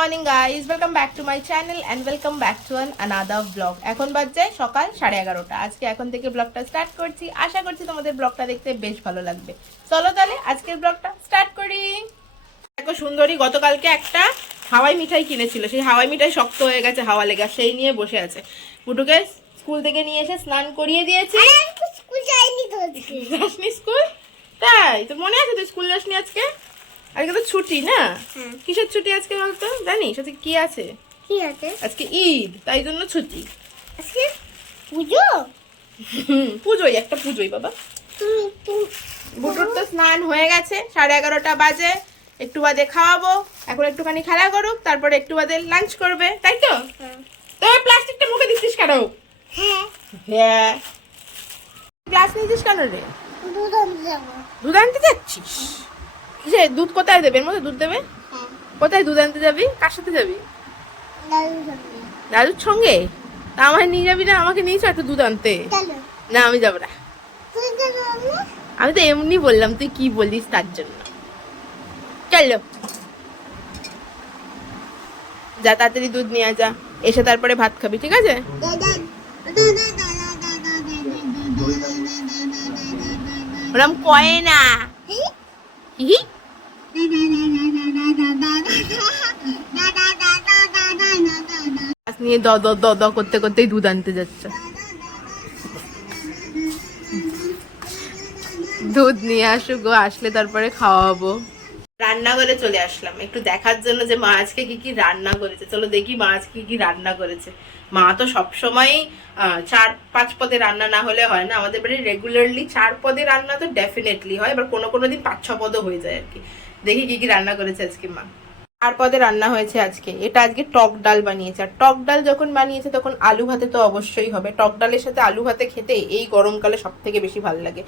Morning guys, welcome back to my channel and welcome back to another blog. এখন বাজছে সকাল 11:30। আজকে এখন থেকে ব্লগটা স্টার্ট করছি। আশা করছি তোমাদের ব্লগটা দেখতে বেশ ভালো লাগবে। চলো তাহলে আজকের ব্লগটা স্টার্ট করি। দেখো সুন্দরী গতকালকে একটা হাওয়াই মিঠাই কিনেছিল, সেই হাওয়াই মিঠাই শক্ত হয়ে গেছে, হাওয়া লেগে, সেই নিয়ে বসে আছে। পুটুকে স্কুল থেকে নিয়ে এসে স্নান করিয়ে দিয়েছি। স্কুল তাই তো মনে আছে? তুই স্কুল যাসনি আজকে? আজকে তো ছুটি না? কিসের ছুটি আজকে বলতো? জানিস আজকে কি আছে? কি আছে? আজকে ঈদ, তাই জন্য ছুটি। আজকে পুজো? পুজোই, একটা পুজোই বাবা। বুটুর তো স্নান হয়ে গেছে, 11:30 বাজে। একটু বাদে খাওয়াবো, এখন একটুখানি খেলা করুক, তারপরে একটু বাদে লাঞ্চ করবে, তাই তো? তো প্লাস্টিকটা মুখে দিচ্ছিস কেন? হ্যাঁ হ্যাঁ, গ্লাস নিয়েছিস কেন রে? দুধ আনতে যাবো। দুধ আনতে যাচ্ছিস? কিসে দুধ? কোথায় দেবে? এর মধ্যে দুধ দেবে? হ্যাঁ, কোথায় দুধ আনতে যাবি? কার সাথে যাবি? দাদুর সঙ্গে। দাদুর সঙ্গে? তা আমায় নিয়ে যাবি না? আমাকে নিয়েছ একটু দুধ আনতে? চলো। না, আমি যাবো না। তুই কেন যাবি? আমি তো এমনি বললাম, তুই কি বলিস তার জন্য। চলো যা, তাড়াতাড়ি দুধ নিয়ে যা, এসে তারপরে ভাত খাবি, ঠিক আছে? ওরম কয়ে না। হি নিয়ে দ দ দ দ করতে করতেই দুধ আনতে যাচ্ছে। দুধ নিয়ে আসুক গো, আসলে তারপরে খাওয়াবো। রান্নাঘরে চলে আসলাম একটু দেখার জন্য যে মা আজকে কি কি রান্না করেছে। চলো দেখি মা আজকে কি কি রান্না করেছে। মা তো সবসময় 4-5 পদে রান্না না হলে হয় না, আমাদের বাড়ি রেগুলারলি 4 পদে রান্না তো ডেফিনেটলি হয়, এবার কোনো কোনো দিন 5-6 পদও হয়ে যায় আর কি। দেখি কি কি রান্না করেছে আজকে মা। 4 পদে রান্না হয়েছে আজকে। এটা আজকে টক ডাল বানিয়েছে, আর টক ডাল যখন বানিয়েছে তখন আলু ভাতে তো অবশ্যই হবে। টক ডালের সাথে আলু ভাতে খেতে এই গরমকালে সব থেকে বেশি ভালো লাগে।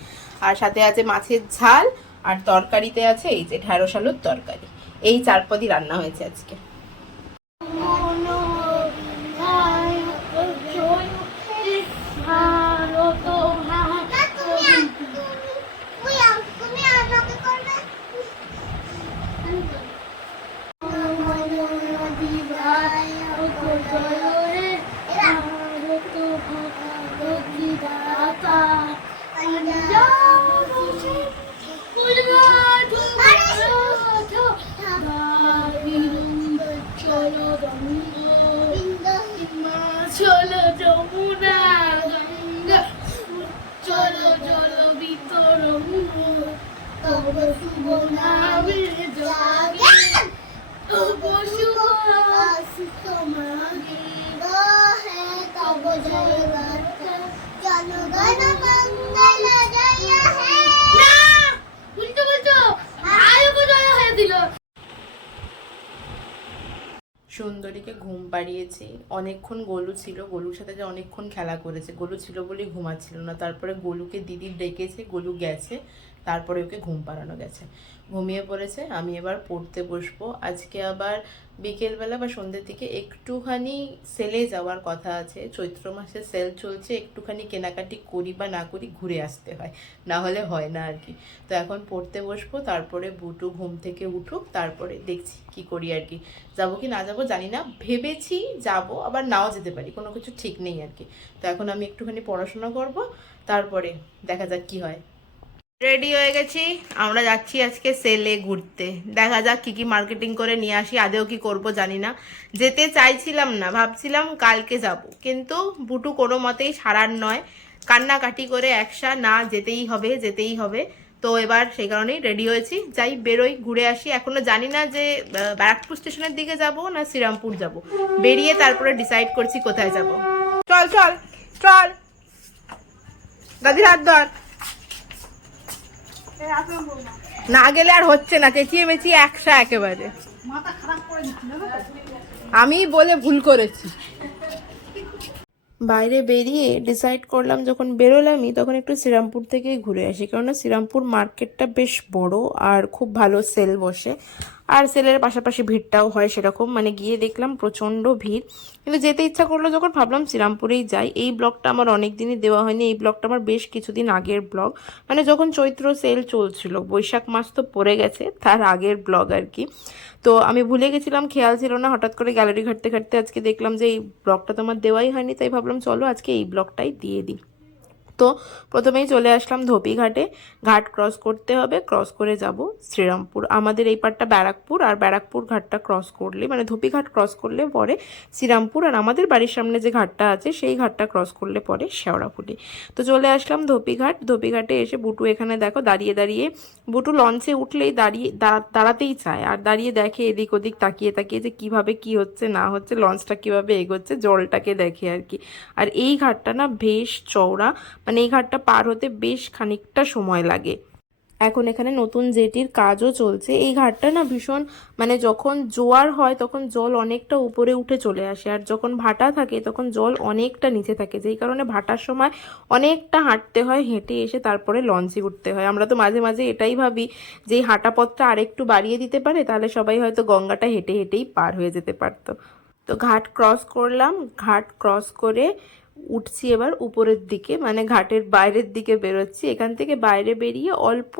আর সাথে আছে মাছের ঝাল, আর তরকারিতে আছে এই যে ঢ্যাঁড়স আলুর তরকারি। এই 4 পদই রান্না হয়েছে আজকে। চলো যমুনা গঙ্গা, চলো চলো বিতরঙ্গ, তব শুভ নামে জাগে, তব শুভ আশিস মাগে, হে তব জয় গাথা, জনগণ মঙ্গল জয় হে। না উল্টো বলছো, আয়ুব জয় হয়ে দিল। সুন্দরীকে ঘুম পাড়িয়েছি, অনেকক্ষণ গোলু ছিল, গোলুর সাথে যে অনেকক্ষণ খেলা করেছে। গোলু ছিল বলেই ঘুমাচ্ছিল না, তারপরে গোলুকে দিদি ডেকেছে, গোলু গেছে, তারপরে ওকে ঘুম পাড়ানো গেছে, ঘুমিয়ে পড়েছে। আমি এবার পড়তে বসবো। আজকে আবার বিকেলবেলা বা সন্ধ্যের দিকে একটুখানি সেলে যাওয়ার কথা আছে, চৈত্র মাসে সেল চলছে, একটুখানি কেনাকাটি করি বা না করি ঘুরে আসতে হয়, না হলে হয় না আর কি। তো এখন পড়তে বসবো, তারপরে বুটু ঘুম থেকে উঠুক, তারপরে দেখছি কি করি আর কি। যাবো কি না যাবো জানি না, ভেবেছি যাব, আবার নাও যেতে পারি, কোনো কিছু ঠিক নেই আর কি। তো এখন আমি একটুখানি পড়াশোনা করব, তারপরে দেখা যাক কি হয়। রেডি হয়ে গেছি, আমরা যাচ্ছি আজকে সেলে ঘুরতে। দেখা যাক কি কি মার্কেটিং করে নিয়ে আসি, আদেও কি করব জানি না। যেতে চাইছিলাম না, ভাবছিলাম কালকে যাব, কিন্তু বুটু কোনো মতেই ছাড়ার নয়, কান্নাকাটি করে একসা না যেতেই হবে যেতেই হবে। তো এবার সেই কারণেই রেডি হয়েছি, যাই বেরোই ঘুরে আসি। এখনো জানি না যে ব্যারাকপুর স্টেশনের দিকে যাব না শ্রীরামপুর যাব, বেরিয়ে তারপরে ডিসাইড করছি কোথায় যাব। চল চল চল, দাদির হাত ধর। না গেলে আর হচ্ছে না, চেঁচিয়ে মেচিয়ে একসা একেবারে। আমি বলে ভুল করেছি। বাইরে বেরিয়ে ডিসাইড করলাম যখন বেরোলামই তখন একটু শ্রীরামপুর থেকেই ঘুরে আসি, কেননা শ্রীরামপুর মার্কেটটা বেশ বড় আর খুব ভালো সেল বসে। আর সেলের পাশাপাশি ভিড়টাও হয় সেরকম, মানে গিয়ে দেখলাম প্রচণ্ড ভিড়, কিন্তু যেতে ইচ্ছা করলো যখন ভাবলাম শ্রীরামপুরেই যাই। এই ব্লগটা আমার অনেক দিনই দেওয়া হয়নি, এই ব্লগটা আমার বেশ কিছুদিন আগের ব্লগ, মানে যখন চৈত্র সেল চলছিল, বৈশাখ মাস তো পড়ে গেছে, তার আগের ব্লগ আর কি। তো আমি ভুলে গেছিলাম, খেয়াল ছিল না, হঠাৎ করে গ্যালারি ঘাঁটতে ঘাঁটতে আজকে দেখলাম যে এই ব্লগটা তো আমার দেওয়াই হয়নি, তাই ভাবলাম চলো আজকে এই ব্লগটাই দিয়ে দিই। তো প্রথমেই চলে আসলাম ধোপিঘাটে। ঘাট ক্রস করতে হবে, ক্রস করে যাব শ্রীরামপুর। আমাদের এই পারটা ব্যারাকপুর, আর ব্যারাকপুর ঘাটটা ক্রস করলে মানে ধোপিঘাট ক্রস করলে পরে শ্রীরামপুর, আর আমাদের বাড়ির সামনে যে ঘাটটা আছে সেই ঘাটটা ক্রস করলে পরে শেওড়াফুলি। তো চলে আসলাম ধোপিঘাট। ধোপিঘাটে এসে বুটু এখানে দেখো দাঁড়িয়ে দাঁড়িয়ে, বুটু লঞ্চে উঠলেই দাঁড়াতেই চায়, আর দাঁড়িয়ে দেখে এদিক ওদিক তাকিয়ে তাকিয়ে যে কিভাবে কি হচ্ছে না হচ্ছে, লঞ্চটা কিভাবে এগোচ্ছে, জলটাকে দেখে আর কি। আর এই ঘাটটা না বেশ চওড়া, মানে এই ঘাটটা পার হতে বেশ খানিকটা সময় লাগে। এখন এখানে নতুন জেটির কাজও চলছে। এই ঘাটটা না ভীষণ, মানে যখন জোয়ার হয় তখন জল অনেকটা উপরে উঠে চলে আসে, আর যখন ভাটা থাকে তখন জল অনেকটা নিচে থাকে, যেই কারণে ভাটার সময় অনেকটা হাঁটতে হয়, হেঁটে এসে তারপরে লঞ্চে উঠতে হয়। আমরা তো মাঝে মাঝে এটাই ভাবি যে এই হাঁটা পথটা আরেকটু বাড়িয়ে দিতে পারে, তাহলে সবাই হয়তো গঙ্গাটা হেঁটে হেঁটেই পার হয়ে যেতে পারতো। তো ঘাট ক্রস করলাম, ঘাট ক্রস করে উঠছি এবার উপরের দিকে, মানে ঘাটের বাইরের দিকে বেরোচ্ছি। এখান থেকে বাইরে বেরিয়ে অল্প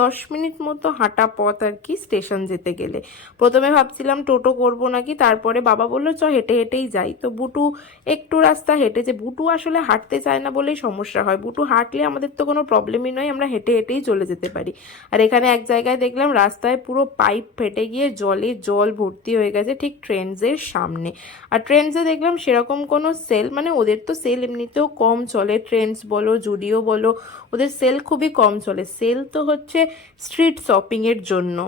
10 মিনিট মতো হাঁটা পথ আর কি স্টেশন যেতে গেলে। প্রথমে ভাবছিলাম টোটো করব নাকি, তারপরে বাবা বললো চ হেঁটে হেঁটেই যাই। তো বুটু একটু রাস্তা হেঁটেছে, বুটু আসলে হাঁটতে চায় না বলেই সমস্যা হয়, বুটু হাঁটলে আমাদের তো কোনো প্রবলেমই নয়, আমরা হেঁটে হেঁটেই চলে যেতে পারি। আর এখানে এক জায়গায় দেখলাম রাস্তায় পুরো পাইপ ফেটে গিয়ে জল ভর্তি হয়ে গেছে ঠিক ট্রেন্সের সামনে। আর ট্রেন্ডসে দেখলাম সেরকম কোনো সেল, মানে ওদের তো সেল এমনিতেও কম চলে, ট্রেন্ডস বলো জুডিও বলো, ওদের সেল খুবই কম চলে। সেল তো হচ্ছে স্ট্রিট শপিংয়ের জন্য।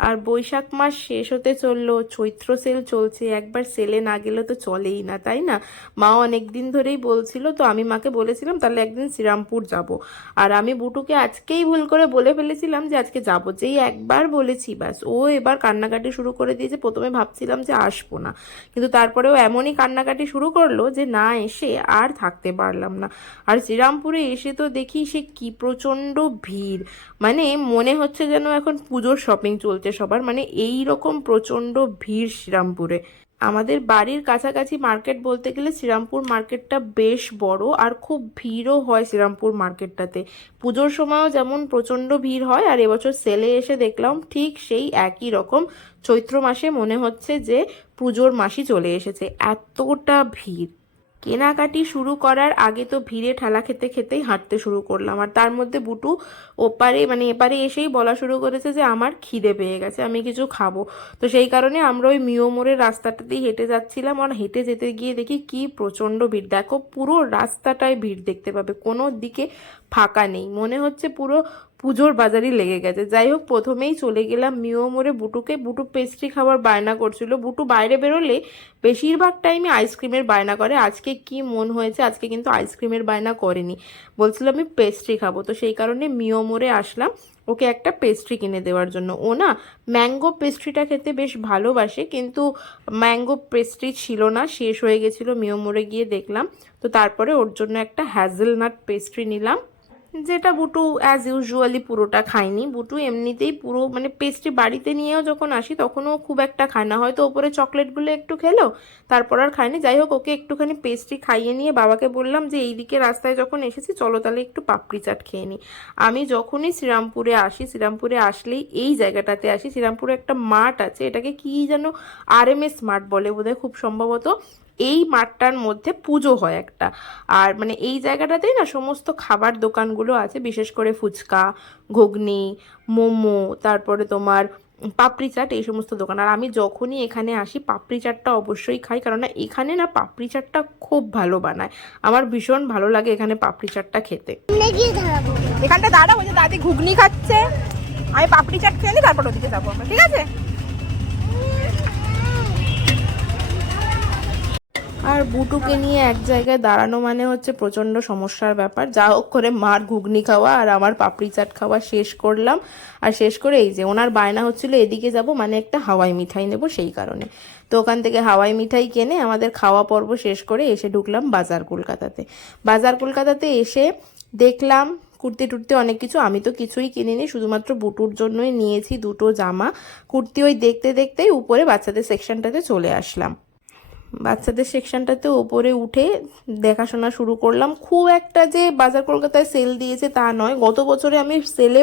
আর বৈশাখ মাস শেষ হতে চললো, চৈত্র সেল চলছে, একবার সেলে না গেলে তো চলেই না, তাই না? মাও অনেক দিন ধরেই বলছিল, তো আমি মাকে বলেছিলাম তাহলে একদিন শ্রীরামপুর যাব। আর আমি বুটুকে আজকেই ভুল করে বলে ফেলেছিলাম যে আজকে যাব, যেই একবার বলেছি ব্যাস ও এবার কান্নাকাটি শুরু করে দিয়েছে। প্রথমে ভাবছিলাম যে আসবো না, কিন্তু তারপরেও এমনই কান্নাকাটি শুরু করলো যে না এসে আর থাকতে পারলাম না। আর শ্রীরামপুরে এসে তো দেখি সে কি প্রচণ্ড ভিড়, মানে মনে হচ্ছে যেন এখন পুজোর শপিং চলছে সবার, মানে এই রকম প্রচণ্ড ভিড় শ্রীরামপুরে। আমাদের বাড়ির কাছাকাছি মার্কেট বলতে গেলে শ্রীরামপুর মার্কেটটা বেশ বড়, আর খুব ভিড়ও হয় শ্রীরামপুর মার্কেটটাতে। পুজোর সময়ও যেমন প্রচণ্ড ভিড় হয়, আর এবছর সেলে এসে দেখলাম ঠিক সেই একই রকম। চৈত্র মাসে মনে হচ্ছে যে পুজোর মাসই চলে এসেছে, এতটা ভিড়। কেনাকাটি শুরু করার আগে তো ভিড়ে ঠেলা খেতে খেতেই হাঁটতে শুরু করলাম, আর তার মধ্যে বুটু ওপারে মানে এপারে এসেই বলা শুরু করেছে যে আমার খিদে পেয়ে গেছে, আমি কিছু খাবো। তো সেই কারণে আমরা ওই মিও মোড়ের রাস্তাটাতেই হেঁটে যাচ্ছিলাম, আর হেঁটে যেতে গিয়ে দেখি কি প্রচণ্ড ভিড়। দেখো পুরো রাস্তাটায় ভিড় দেখতে পাবে, কোনো দিকে ফাঁকা নেই, মনে হচ্ছে পুরো পুজোর বাজারই লেগে গেছে। যাই হোক, প্রথমেই চলে গেলাম মিও মোড়ে। বুটু পেস্ট্রি খাবার বায়না করছিল। বুটু বাইরে বেরোলে বেশিরভাগ টাইমে আইসক্রিমের বায়না করে, আজকে কি মন হয়েছে আজকে কিন্তু আইসক্রিমের বায়না করেনি, বলছিল আমি পেস্ট্রি খাবো। তো সেই কারণে মিও মোড়ে আসলাম ওকে একটা পেস্ট্রি কিনে দেওয়ার জন্য। ও না ম্যাঙ্গো পেস্ট্রিটা খেতে বেশ ভালোবাসে, কিন্তু ম্যাঙ্গো পেস্ট্রি ছিল না, শেষ হয়ে গেছিলো মিও মোড়ে গিয়ে দেখলাম। তো তারপরে ওর জন্য একটা হ্যাজেলনাট পেস্ট্রি নিলাম, যেটা বুটু অ্যাজ ইউজুয়ালি পুরোটা খায়নি। বুটু এমনিতেই পুরো মানে পেস্ট্রি বাড়িতে নিয়েও যখন আসি তখনও খুব একটা খায় না, হয়তো ওপরে চকলেটগুলো একটু খেলো, তারপর আর খায়নি। যাই হোক, ওকে একটুখানি পেস্ট্রি খাইয়ে নিয়ে বাবাকে বললাম যে এইদিকে রাস্তায় যখন এসেছি চলো তাহলে একটু পাপড়ি চাট খেয়ে নিই। আমি যখনই শ্রীরামপুরে আসি, শ্রীরামপুরে আসলেই এই জায়গাটাতে আসি। শ্রীরামপুরে একটা মাঠ আছে, এটাকে কি যেন RMS মাঠ বলে বোধহয় খুব সম্ভবত। এই মাঠটার মধ্যে পুজো হয় একটা, আর মানে এই জায়গাটাতেই না সমস্ত খাবার দোকানগুলো আছে, বিশেষ করে ফুচকা, ঘুগনি, মোমো, তারপরে তোমার পাপড়ি চাট, এই সমস্ত দোকান। আর আমি যখনই এখানে আসি পাপড়ি চাটটা অবশ্যই খাই, কারণ না এখানে না পাপড়ি চাটটা খুব ভালো বানায়, আমার ভীষণ ভালো লাগে এখানে পাপড়ি চাটটা খেতে। এখানটা দাদা বলছে দাদি ঘুগনি খাচ্ছে, আমি পাপড়ি চাট খেয়ে নিই, তারপর ওদিকে যাবো আমরা, ঠিক আছে? আর বুটুকে নিয়ে এক জায়গায় দাঁড়ানো মানে হচ্ছে প্রচণ্ড সমস্যার ব্যাপার। যা হোক করে মার ঘুগনি খাওয়া আর আমার পাপড়ি চাট খাওয়া শেষ করলাম। আর শেষ করে এই যে ওনার বায়না হচ্ছিল এদিকে যাব, মানে একটা হাওয়াই মিঠাই নেব, সেই কারণে তো ওখান থেকে হাওয়াই মিঠাই কিনে আমাদের খাওয়া পর্ব শেষ করে এসে ঢুকলাম বাজার কলকাতাতে। বাজার কলকাতাতে এসে দেখলাম কুর্তি টুর্তি অনেক কিছু। আমি তো কিছুই কিনিনি, শুধুমাত্র বুটুর জন্যই নিয়েছি দুটো জামা কুর্তি। ওই দেখতে দেখতেই উপরে বাচ্চাদের সেকশনটাতে চলে আসলাম। বাচ্চাদের সেকশনটাতে ওপরে উঠে দেখাশোনা শুরু করলাম। খুব একটা যে বাজার কলকাতায় সেল দিয়েছে তা নয়, গত বছরে আমি সেলে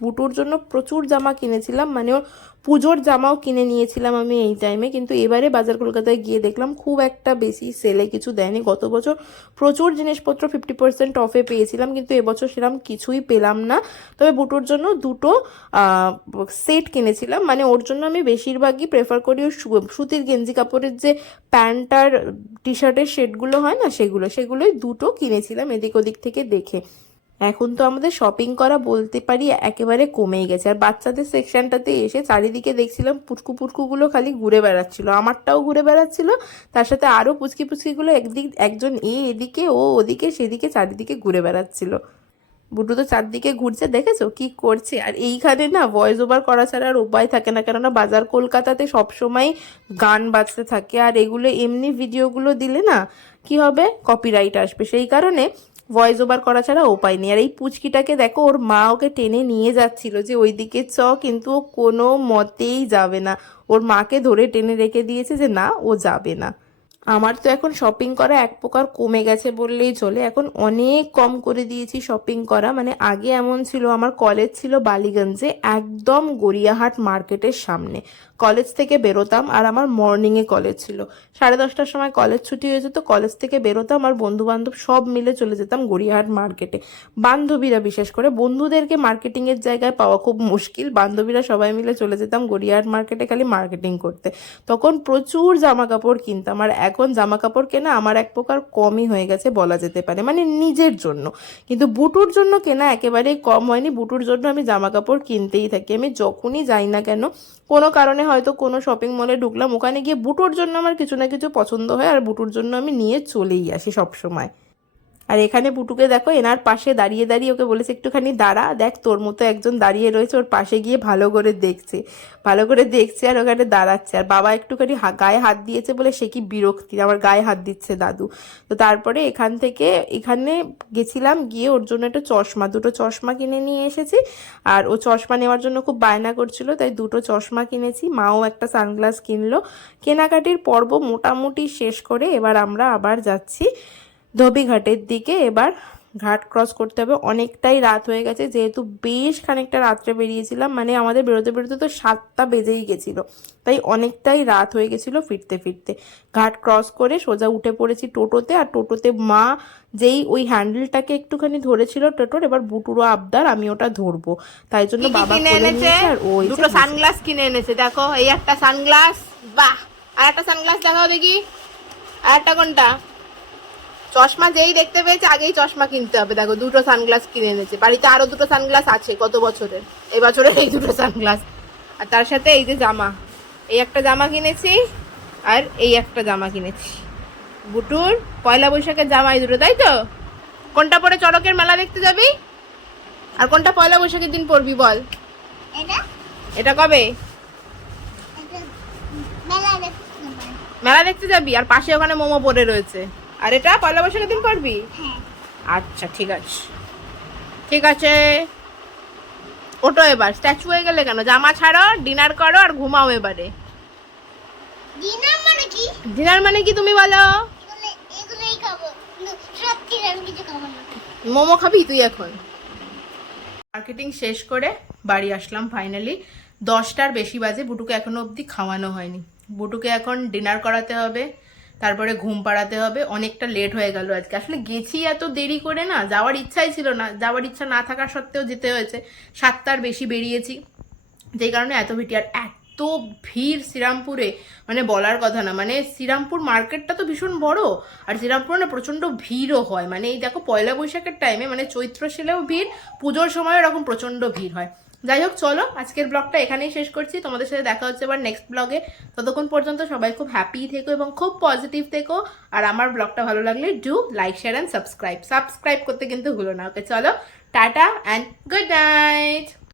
বুটুর জন্য প্রচুর জামা কিনেছিলাম, মানে ওর পুজোর জামাও কিনে নিয়েছিলাম আমি এই টাইমে। কিন্তু এবারে বাজার কলকাতায় গিয়ে দেখলাম খুব একটা বেশি সেলে কিছু দেয়নি। গত বছর প্রচুর জিনিসপত্র 50% অফে পেয়েছিলাম, কিন্তু এবছর সেরকম কিছুই পেলাম না। তবে বুটুর জন্য দুটো সেট কিনেছিলাম, মানে ওর জন্য আমি বেশিরভাগই প্রেফার করি ওই সুতির গেঞ্জি কাপড়ের যে প্যান্ট আর টি শার্টের শেডগুলো হয় না, সেগুলোই দুটো কিনেছিলাম এদিক ওদিক থেকে দেখে। এখন তো আমাদের শপিং করা বলতে পারি একেবারে কমেই গেছে। আর বাচ্চাদের সেকশনটাতে এসে চারিদিকে দেখছিলাম পুচকুগুলো খালি ঘুরে বেড়াচ্ছিল, আমারটাও ঘুরে বেড়াচ্ছিল, তার সাথে আরও পুচকিগুলো একজন এদিকে ও ওদিকে সেদিকে চারিদিকে ঘুরে বেড়াচ্ছিল। বুটু তো চারদিকে ঘুরছে, দেখেছো কি করছে। আর এইখানে না ভয়েস ওভার করা ছাড়া আর উপায় থাকে না, কেননা বাজার কলকাতাতে সবসময় গান বাজতে থাকে, আর এগুলো এমনি ভিডিওগুলো দিলে না কি হবে, কপিরাইট আসবে। সেই কারণে ভয়েস ওভার করা ছাড়া উপায় নেই। আর এই পুচকিটাকে দেখো, ওর মা ওকে টেনে নিয়ে যাচ্ছিল যে ওইদিকে চ, কিন্তু ও কোনো মতেই যাবে না। ওর মাকে ধরে টেনে রেখে দিয়েছে যে না, ও যাবে না। আমার তো এখন শপিং করা এক প্রকার কমে গেছে বললেই চলে। এখন অনেক কম করে দিয়েছি শপিং করা। মানে আগে এমন ছিল, আমার কলেজ ছিল বালিগঞ্জে, একদম গড়িয়াহাট মার্কেটের সামনে। কলেজ থেকে বেরোতাম, আর আমার মর্নিংয়ে কলেজ ছিল, 10:30টার সময় কলেজ ছুটি হয়ে যেত। কলেজ থেকে বেরোতাম আর বন্ধু বান্ধব সব মিলে চলে যেতাম গড়িয়াহাট মার্কেটে। বান্ধবীরা বিশেষ করে, বন্ধুদেরকে মার্কেটিংয়ের জায়গায় পাওয়া খুব মুশকিল, বান্ধবীরা সবাই মিলে চলে যেতাম গড়িয়াহাট মার্কেটে খালি মার্কেটিং করতে। তখন প্রচুর জামা কাপড় কিনতাম। আর এখন জামা কাপড় কেনা আমার এক প্রকার কমই হয়ে গেছে বলা যেতে পারে, মানে নিজের জন্য। কিন্তু বুটুর জন্য কেনা একেবারেই কম হয়নি। বুটুর জন্য আমি জামা কাপড় কিনতেই থাকি। আমি যখনই যাই না কেন, কোনো কারণে হয়তো কোনো শপিং মলে ঢুকলাম, ওখানে গিয়ে বুটুর জন্য আমার কিছু না কিছু পছন্দ হয়, আর বুটুর জন্য আমি নিয়ে চলেই আসি সব সময়। আর এখানে বুটুকে দেখো, এনার পাশে দাঁড়িয়ে দাঁড়িয়ে ওকে বলেছে একটুখানি দাঁড়া, দেখ তোর মতো একজন দাঁড়িয়ে রয়েছে। ওর পাশে গিয়ে ভালো করে দেখছে আর ওখানে দাঁড়াচ্ছে। আর বাবা একটুখানি গায়ে হাত দিয়েছে বলে সে কি বিরক্তি, আমার গায়ে হাত দিচ্ছে দাদু। তো তারপরে এখানে গেছিলাম, গিয়ে ওর জন্য দুটো চশমা কিনে নিয়ে এসেছি। আর ও চশমা নেওয়ার জন্য খুব বায়না করছিল, তাই দুটো চশমা কিনেছি। মাও একটা সানগ্লাস কিনলো। কেনাকাটির পর্ব মোটামুটি শেষ করে এবার আমরা আবার যাচ্ছি ধোবিঘাটের দিকে। এবার ঘাট ক্রস করতে হবে, অনেকটাই রাত হয়ে গেছে, যেহেতু বেশ খানিকটা রাত্রে বেরিয়েছিলাম, মানে আমাদের বেরোতে বেরোতে তো 7টা বেজেই গেছিলো, তাই অনেকটাই রাত হয়ে গেছিলো ফিরতে ফিরতে। ঘাট ক্রস করে সোজা উঠে পড়েছি টোটোতে। আর টোটোতে মা যেই ওই হ্যান্ডেলটাকে একটুখানি ধরেছিল টোটোর, এবার বুটুরও আবদার আমি ওটা ধরবো, তাই জন্য বাবা কিনে এনেছে। আর ওই দুটো সানগ্লাস কিনে এনেছে, দেখো এই একটা সানগ্লাস, বাহ, আর একটা সানগ্লাস দেখাও দেখি, আর একটা কোনটা, চশমা যেই দেখতে পেয়েছে আগেই চশমা কিনতে হবে। দেখো দুটো সানগ্লাস কিনে এনেছে, বাড়িতে আরো দুটো সানগ্লাস আছে গত বছরের, এবছরের এই দুটো সানগ্লাস। আর তার সাথে এই যে জামা, এই একটা জামা কিনেছি আর এই একটা জামা কিনেছি। বুটুর পয়লা বৈশাখের জামা এই দুটো, তাই তো? কোনটা পরে চড়কের মেলা দেখতে যাবি, আর কোনটা পয়লা বৈশাখের দিন পরবি বল? এটা কবে মেলা দেখতে যাবি? আর পাশে ওখানে মোমো পড়ে রয়েছে। আর এটা পয়লা বৈশাখের দিন পরবি? আচ্ছা ঠিক আছে ওটো। এবার স্ট্যাচু হয়ে গেলে কেন, জামা ছাড়ো, ডিনার করো আর ঘুমাও এবারে। ডিনার মানে কি তুমি বলো? মোমো খাবি তুই এখন? মার্কেটিং শেষ করে বাড়ি আসলাম ফাইনালি। 10টার বেশি বাজে, বুটুকে এখনো অবধি খাওয়ানো হয়নি। বুটুকে এখন ডিনার করাতে হবে, তারপরে ঘুম পাড়াতে হবে। অনেকটা লেট হয়ে গেল আজকে, আসলে গেছি এত দেরি করে না, যাওয়ার ইচ্ছাই ছিল না, যাওয়ার ইচ্ছা না থাকা সত্ত্বেও যেতে হয়েছে। 7টার বেশি বেরিয়েছি, যেই কারণে এত ভিড়। আর এত ভিড় শ্রীরামপুরে, মানে বলার কথা না। মানে শ্রীরামপুর মার্কেটটা তো ভীষণ বড়, আর শ্রীরামপুরে না প্রচণ্ড ভিড়ও হয়। মানে এই দেখো পয়লা বৈশাখের টাইমে, মানে চৈত্র সেলেও ভিড়, পুজোর সময় এরকম প্রচণ্ড ভিড় হয়। যাই হোক, চলো আজকের ব্লগটা এখানেই শেষ করছি। তোমাদের সাথে দেখা হচ্ছে আবার নেক্সট ব্লগে। ততক্ষণ পর্যন্ত সবাই খুব হ্যাপি থেকো এবং খুব পজিটিভ থেকো। আর আমার ব্লগটা ভালো লাগলে do like, share and subscribe করতে কিন্তু ভুলো না। ওকে, চলো টাটা অ্যান্ড গুড নাইট।